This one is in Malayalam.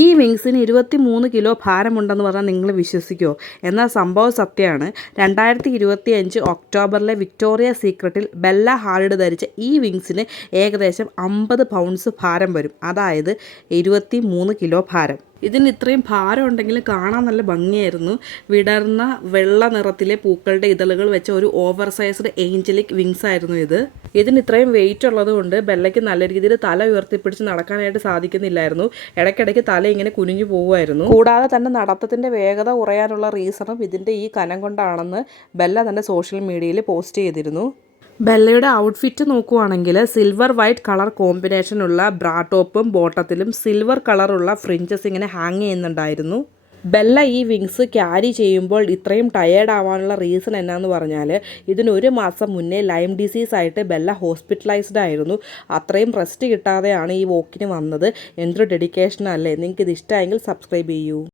ഈ വിങ്സിന് ഇരുപത്തി മൂന്ന് കിലോ ഭാരമുണ്ടെന്ന് പറഞ്ഞാൽ നിങ്ങൾ വിശ്വസിക്കുമോ എന്നാൽ സംഭവം സത്യമാണ്. രണ്ടായിരത്തി ഇരുപത്തി അഞ്ച് ഒക്ടോബറിലെ വിക്ടോറിയ സീക്രട്ടിൽ ബെല്ല ഹാളിഡ് ധരിച്ച ഈ വിങ്സിന് ഏകദേശം അമ്പത് പൗണ്ട്സ് ഭാരം വരും. അതായത് ഇരുപത്തി മൂന്ന് കിലോ ഭാരം. ഇതിന് ഇത്രയും ഭാരം ഉണ്ടെങ്കിലും കാണാൻ നല്ല ഭംഗിയായിരുന്നു. വിടർന്ന വെള്ള നിറത്തിലെ പൂക്കളുടെ ഇതളുകൾ വെച്ച ഒരു ഓവർ സൈസ്ഡ് ഏഞ്ചലിക് വിങ്സ് ആയിരുന്നു ഇത്. ഇതിന് ഇത്രയും വെയിറ്റ് ഉള്ളത് കൊണ്ട് ബെല്ലയ്ക്ക് നല്ല രീതിയിൽ തല ഉയർത്തിപ്പിടിച്ച് നടക്കാനായിട്ട് സാധിക്കുന്നില്ലായിരുന്നു. ഇടയ്ക്കിടയ്ക്ക് തല ഇങ്ങനെ കുനിഞ്ഞു പോവുമായിരുന്നു. കൂടാതെ തന്നെ നടത്തത്തിന്റെ വേഗത കുറയാനുള്ള റീസണും ഇതിന്റെ ഈ കനം കൊണ്ടാണെന്ന് ബെല്ല തന്നെ സോഷ്യൽ മീഡിയയിൽ പോസ്റ്റ് ചെയ്തിരുന്നു. ബെല്ലയുടെ ഔട്ട്ഫിറ്റ് നോക്കുവാണെങ്കിൽ സിൽവർ വൈറ്റ് കളർ കോമ്പിനേഷനുള്ള ബ്രാ ടോപ്പും ബോട്ടത്തിലും സിൽവർ കളറുള്ള ഫ്രിഞ്ചസ് ഇങ്ങനെ ഹാങ് ചെയ്യുന്നുണ്ടായിരുന്നു. ബെല്ല ഈ വിങ്സ് ക്യാരി ചെയ്യുമ്പോൾ ഇത്രയും ടയേർഡ് ആവാനുള്ള റീസൺ എന്നാന്ന് പറഞ്ഞാൽ ഇതിനൊരു മാസം മുന്നേ ലൈം ഡിസീസ് ആയിട്ട് ബെല്ല ഹോസ്പിറ്റലൈസ്ഡ് ആയിരുന്നു. അത്രയും റെസ്റ്റ് കിട്ടാതെയാണ് ഈ വോക്കിന് വന്നത്. എന്തൊരു ഡെഡിക്കേഷൻ അല്ലേ? നിങ്ങൾക്ക് ഇത് ഇഷ്ടമായെങ്കിൽ സബ്സ്ക്രൈബ് ചെയ്യൂ.